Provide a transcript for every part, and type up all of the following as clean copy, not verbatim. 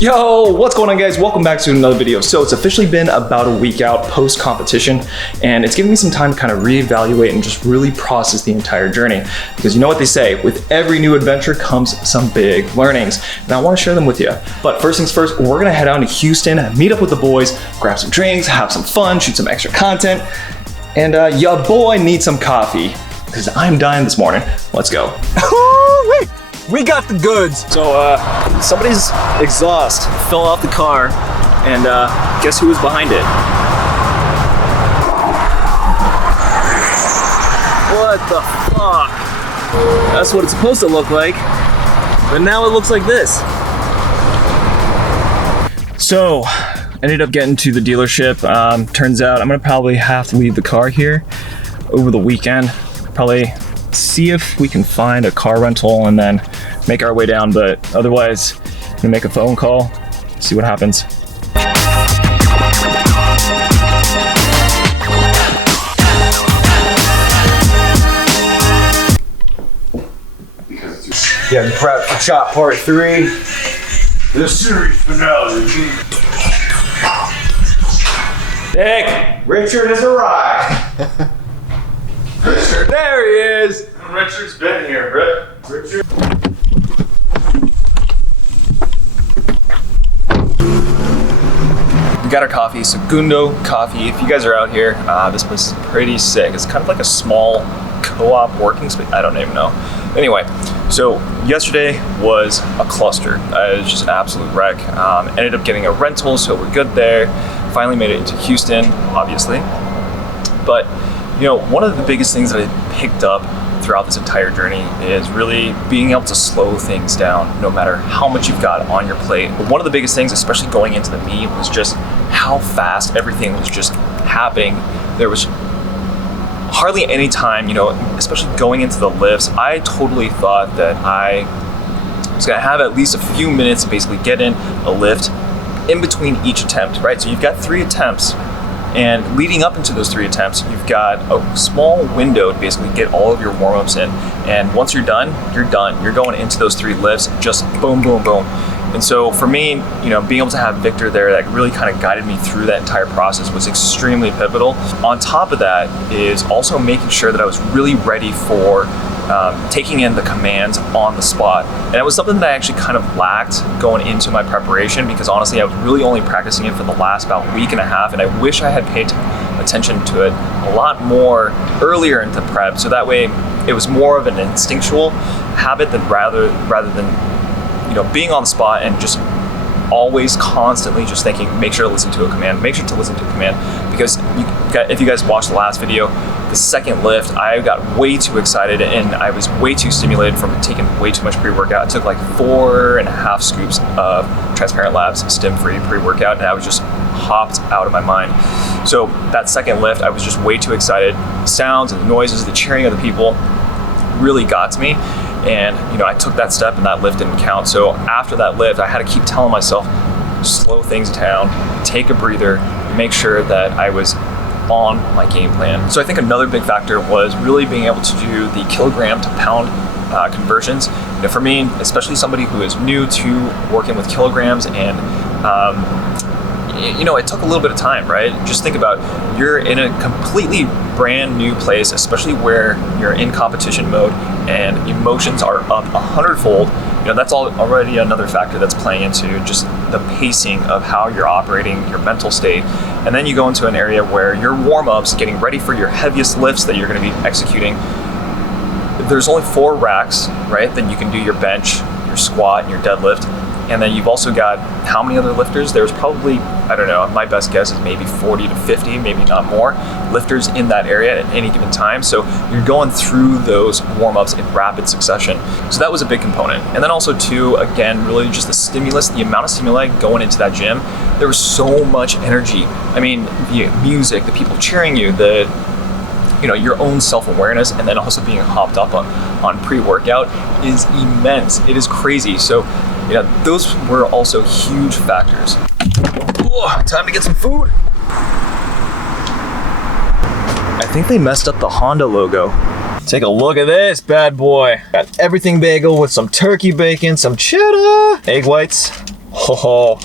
Yo, what's going on guys? Welcome back to another video. So it's officially been about a week out post-competition, and it's given me some time to kind of reevaluate and just really process the entire journey. Because you know what they say, with every new adventure comes some big learnings, and I want to share them with you. But first things first, we're gonna head down to Houston, meet up with the boys, grab some drinks, have some fun, shoot some extra content, and ya boy needs some coffee, because I'm dying this morning. Let's go. We got the goods. So somebody's exhaust fell off the car, and guess who was behind it? What the fuck? That's what it's supposed to look like, but now it looks like this. So ended up getting to the dealership. Turns out I'm gonna probably have to leave the car here over the weekend. Probably see if we can find a car rental and then make our way down, but otherwise I'm gonna make a phone call, see what happens. Getting prepped for Chop Part 3. The series finale. Nick! Richard has arrived. Richard. There he is. Richard's been here, Britt. Richard. We got our coffee, Segundo Coffee. If you guys are out here, this place is pretty sick. It's kind of like a small co-op working space. I don't even know. Anyway, so yesterday was a cluster. It was just an absolute wreck. Ended up getting a rental, so we're good there. Finally made it into Houston, obviously. But you know, one of the biggest things that I picked up throughout this entire journey is really being able to slow things down no matter how much you've got on your plate. But one of the biggest things, especially going into the meet, was just how fast everything was just happening. There was hardly any time, you know, especially going into the lifts, I totally thought that I was gonna have at least a few minutes to basically get in a lift in between each attempt, right? So you've got 3 attempts. And leading up into those 3 attempts, you've got a small window to basically get all of your warm-ups in. And once you're done, you're done. You're going into those 3 lifts, just boom, boom, boom. And so for me, you know, being able to have Victor there that really kind of guided me through that entire process was extremely pivotal. On top of that is also making sure that I was really ready for taking in the commands on the spot. And it was something that I actually kind of lacked going into my preparation, because honestly I was really only practicing it for the last about week and a half, and I wish I had paid attention to it a lot more earlier into prep, so that way it was more of an instinctual habit than rather than, you know, being on the spot and just always constantly just thinking, make sure to listen to a command, make sure to listen to a command. Because if you guys watched the last video, the second lift, I got way too excited and I was way too stimulated from taking way too much pre-workout. I took like 4.5 scoops of Transparent Labs stim-free pre-workout, and I was just hopped out of my mind. So that second lift, I was just way too excited. The sounds and the noises, the cheering of the people really got to me. And you know, I took that step and that lift didn't count. So after that lift, I had to keep telling myself, slow things down, take a breather, make sure that I was on my game plan. So I think another big factor was really being able to do the kilogram to pound conversions. You know, for me, especially somebody who is new to working with kilograms, and you know, it took a little bit of time, right? Just think about, you're in a completely brand new place, especially where you're in competition mode and emotions are up 100-fold. You know, that's already another factor that's playing into just the pacing of how you're operating, your mental state. And then you go into an area where your warm-ups, getting ready for your heaviest lifts that you're gonna be executing, there's only 4 racks, right? Then you can do your bench, your squat, and your deadlift. And then you've also got how many other lifters? There's probably, I don't know, my best guess is maybe 40 to 50, maybe not more, lifters in that area at any given time. So you're going through those warm-ups in rapid succession. So that was a big component. And then also too, again, really just the stimulus, the amount of stimuli going into that gym. There was so much energy. I mean, the music, the people cheering you, the, you know, your own self-awareness, and then also being hopped up on pre-workout is immense. It is crazy. So yeah, those were also huge factors. Whoa, time to get some food. I think they messed up the Honda logo. Take a look at this bad boy. Got everything bagel with some turkey bacon, some cheddar, egg whites, Oh.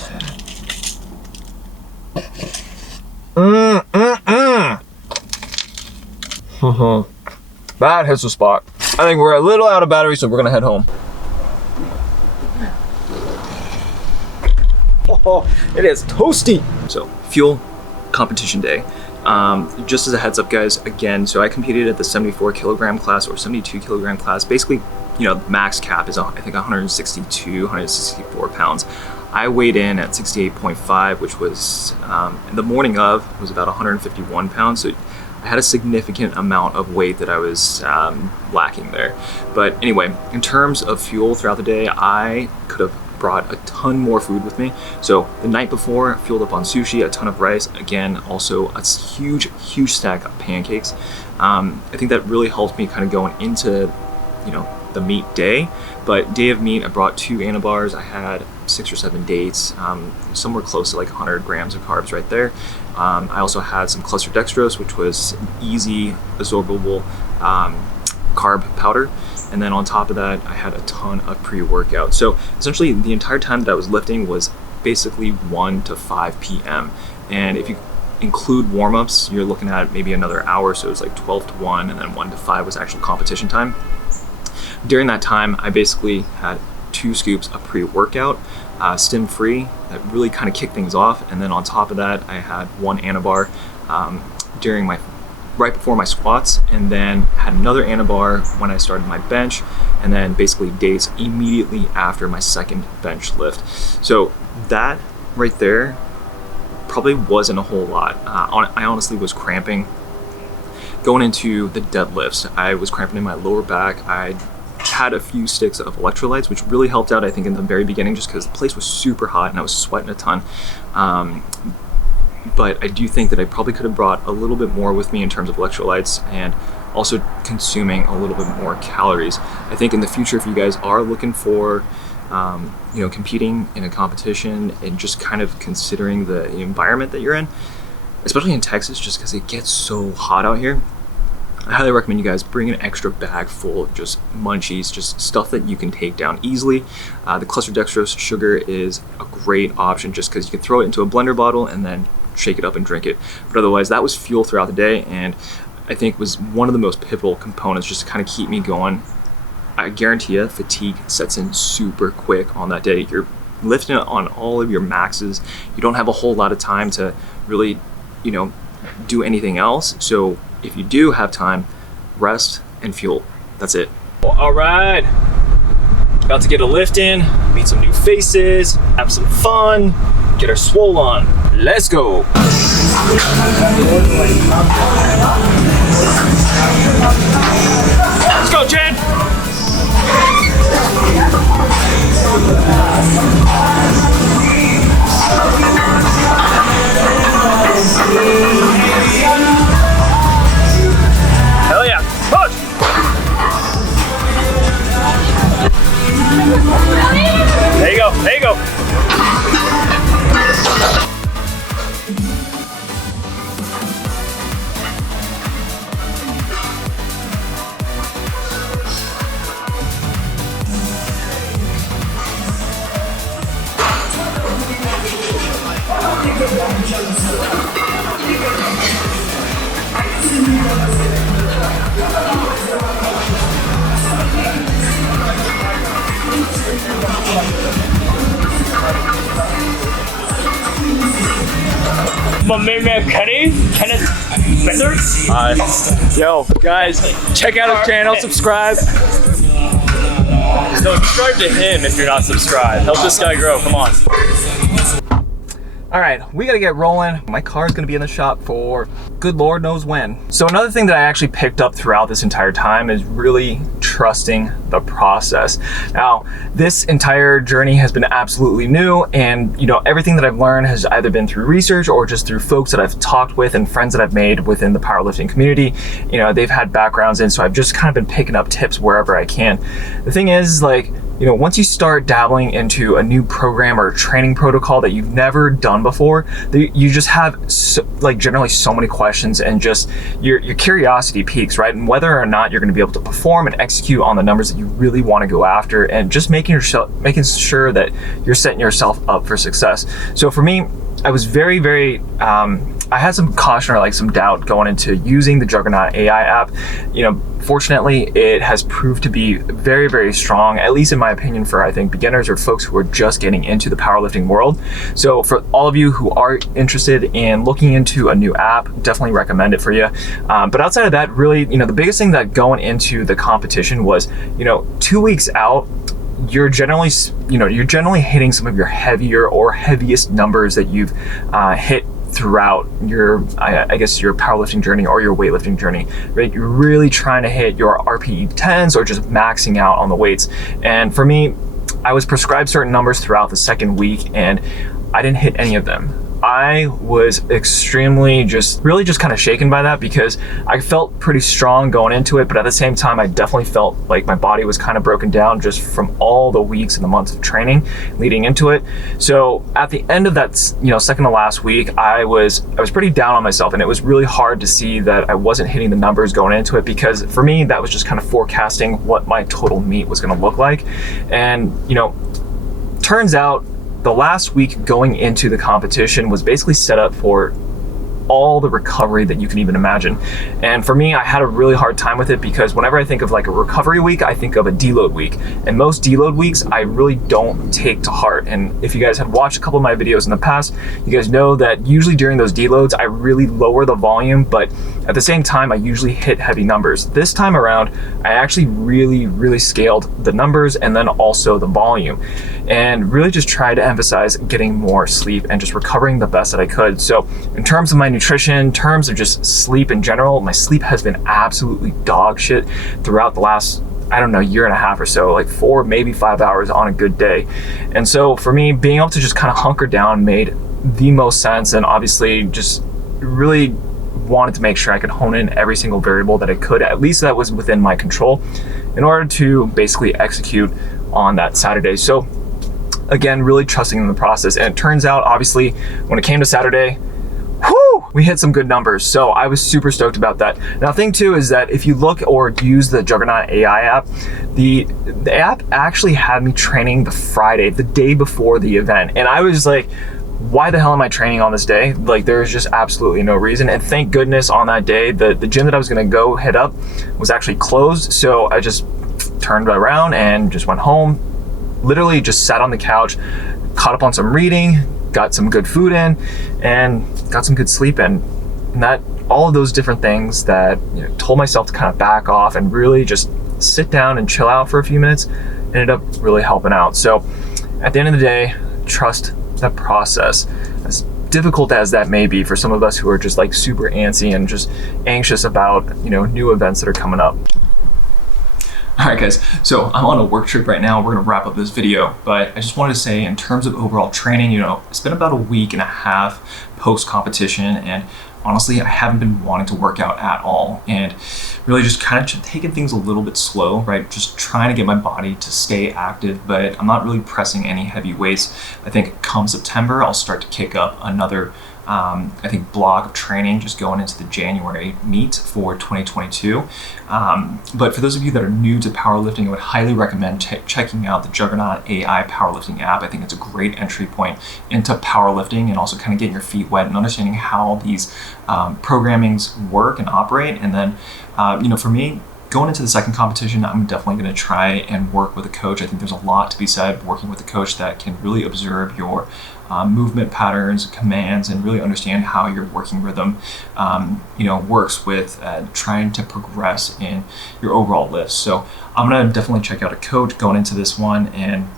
That hits the spot. I think we're a little out of battery, so we're gonna head home. Oh, it is toasty. So, fuel competition day. Just as a heads up, guys, again, so I competed at the 74 kilogram class or 72 kilogram class. Basically, you know, the max cap is, I think, 162, 164 pounds. I weighed in at 68.5, which was, in the morning of, was about 151 pounds. So I had a significant amount of weight that I was lacking there. But anyway, in terms of fuel throughout the day, I could have brought a ton more food with me. So the night before, I fueled up on sushi, a ton of rice, again, also a huge stack of pancakes. I think that really helped me kind of going into, you know, the meat day. But day of meat, I brought 2 Anabars. I had 6 or 7 dates, somewhere close to like 100 grams of carbs right there. I also had some cluster dextrose, which was an easy absorbable carb powder. And then on top of that, I had a ton of pre-workout. So essentially the entire time that I was lifting was basically 1 to 5 p.m. And if you include warm-ups, you're looking at maybe another hour. So it was like 12 to 1, and then 1 to 5 was actual competition time. During that time, I basically had 2 scoops of pre-workout, stim-free, that really kind of kicked things off. And then on top of that, I had 1 Anabar right before my squats, and then had another Anabar when I started my bench, and then basically dates immediately after my second bench lift. So that right there probably wasn't a whole lot. I honestly was cramping going into the deadlifts. I was cramping in my lower back. I had a few sticks of electrolytes, which really helped out, I think, in the very beginning, just because the place was super hot and I was sweating a ton. But I do think that I probably could have brought a little bit more with me in terms of electrolytes and also consuming a little bit more calories. I think in the future, if you guys are looking for, you know, competing in a competition and just kind of considering the environment that you're in, especially in Texas, just because it gets so hot out here, I highly recommend you guys bring an extra bag full of just munchies, just stuff that you can take down easily. The cluster dextrose sugar is a great option just because you can throw it into a blender bottle and then shake it up and drink it. But otherwise, that was fuel throughout the day, and I think was one of the most pivotal components just to kind of keep me going. I guarantee you, fatigue sets in super quick on that day. You're lifting on all of your maxes. You don't have a whole lot of time to really, you know, do anything else. So if you do have time, rest and fuel. That's it. All right, about to get a lift in, meet some new faces, have some fun, get our swole on. Let's go. Let's go, Chad. Hell yeah. Push. There you go. There you go. My main man Kenneth Bender. Yo, guys, check out his channel, subscribe. So subscribe to him if you're not subscribed. Help this guy grow, come on. All right, we gotta get rolling. My car's gonna be in the shop for good Lord knows when. So another thing that I actually picked up throughout this entire time is really trusting the process. Now, this entire journey has been absolutely new, and you know, everything that I've learned has either been through research or just through folks that I've talked with and friends that I've made within the powerlifting community. You know, they've had backgrounds in, so I've just kind of been picking up tips wherever I can. The thing is, like, once you start dabbling into a new program or training protocol that you've never done before, you just have generally so many questions, and just your curiosity peaks, right? And whether or not you're going to be able to perform and execute on the numbers that you really want to go after, and just making sure that you're setting yourself up for success. So for me, I was very, very, I had some caution or some doubt going into using the Juggernaut AI app. Fortunately, it has proved to be very, very strong, at least in my opinion, for I think beginners or folks who are just getting into the powerlifting world. So for all of you who are interested in looking into a new app, definitely recommend it for you. But outside of that, really, the biggest thing that going into the competition was, 2 weeks out, you're generally hitting some of your heavier or heaviest numbers that you've hit throughout your, I guess, your powerlifting journey or your weightlifting journey, right? You're really trying to hit your RPE 10s or just maxing out on the weights. And for me, I was prescribed certain numbers throughout the second week, and I didn't hit any of them. I was extremely really just kind of shaken by that, because I felt pretty strong going into it, but at the same time, I definitely felt like my body was kind of broken down just from all the weeks and the months of training leading into it. So at the end of that, second to last week, I was pretty down on myself, and it was really hard to see that I wasn't hitting the numbers going into it, because for me, that was just kind of forecasting what my total meet was going to look like. And, turns out the last week going into the competition was basically set up for all the recovery that you can even imagine. And for me, I had a really hard time with it, because whenever I think of a recovery week, I think of a deload week. And most deload weeks, I really don't take to heart. And if you guys have watched a couple of my videos in the past, you guys know that usually during those deloads, I really lower the volume, but at the same time, I usually hit heavy numbers. This time around, I actually really, really scaled the numbers and then also the volume, and really just tried to emphasize getting more sleep and just recovering the best that I could. So in terms of my nutrition, in terms of just sleep in general, my sleep has been absolutely dog shit throughout the last, year and a half or so, 4, maybe 5 hours on a good day. And so for me, being able to just kind of hunker down made the most sense, and obviously just really wanted to make sure I could hone in every single variable that I could, at least that was within my control, in order to basically execute on that Saturday. So again, really trusting in the process. And it turns out, obviously, when it came to Saturday, we hit some good numbers. So I was super stoked about that. Now, thing too is that if you look or use the Juggernaut AI app, the app actually had me training the Friday, the day before the event. And I was like, why the hell am I training on this day? There's just absolutely no reason. And thank goodness on that day, the gym that I was gonna go hit up was actually closed. So I just turned around and just went home, literally just sat on the couch, caught up on some reading, got some good food in, and got some good sleep in. And that, all of those different things that told myself to kind of back off and really just sit down and chill out for a few minutes, ended up really helping out. So at the end of the day, trust the process. As difficult as that may be for some of us who are just super antsy and just anxious about new events that are coming up. All right, guys, so I'm on a work trip right now. We're gonna wrap up this video, but I just wanted to say, in terms of overall training, it's been about a week and a half post-competition, and honestly, I haven't been wanting to work out at all, and really just kind of taking things a little bit slow, right? Just trying to get my body to stay active, but I'm not really pressing any heavy weights. I think come September, I'll start to kick up another block of training just going into the January meet for 2022. But for those of you that are new to powerlifting, I would highly recommend checking out the Juggernaut AI powerlifting app. I think it's a great entry point into powerlifting, and also kind of getting your feet wet and understanding how these programmings work and operate. And then, for me, going into the second competition, I'm definitely going to try and work with a coach. I think there's a lot to be said working with a coach that can really observe your movement patterns, commands, and really understand how your working rhythm, works with trying to progress in your overall lifts. So I'm going to definitely check out a coach going into this one. And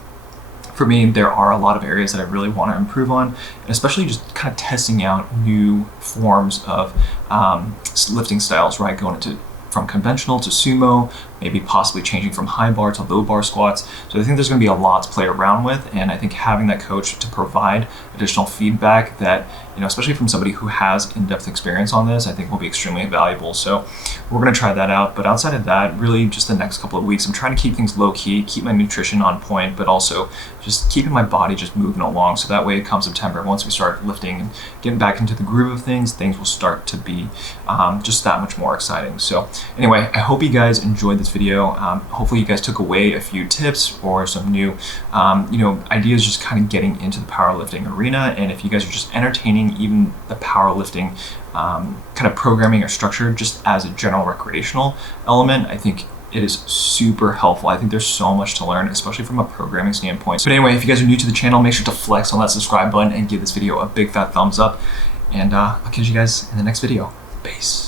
for me, there are a lot of areas that I really want to improve on, and especially just kind of testing out new forms of lifting styles, right? Going into from conventional to sumo, maybe possibly changing from high bar to low bar squats. So I think there's going to be a lot to play around with, and I think having that coach to provide additional feedback that, especially from somebody who has in-depth experience on this, I think will be extremely valuable. So we're going to try that out. But outside of that, really just the next couple of weeks, I'm trying to keep things low key, keep my nutrition on point, but also just keeping my body just moving along. So that way come September, once we start lifting and getting back into the groove of things will start to be just that much more exciting. So anyway, I hope you guys enjoyed this video. Hopefully you guys took away a few tips or some new ideas just kind of getting into the powerlifting arena. And if you guys are just entertaining even the powerlifting kind of programming or structure just as a general recreational element, I think it is super helpful. I think there's so much to learn, especially from a programming standpoint. But anyway, if you guys are new to the channel, make sure to flex on that subscribe button and give this video a big fat thumbs up. And I'll catch you guys in the next video. Peace.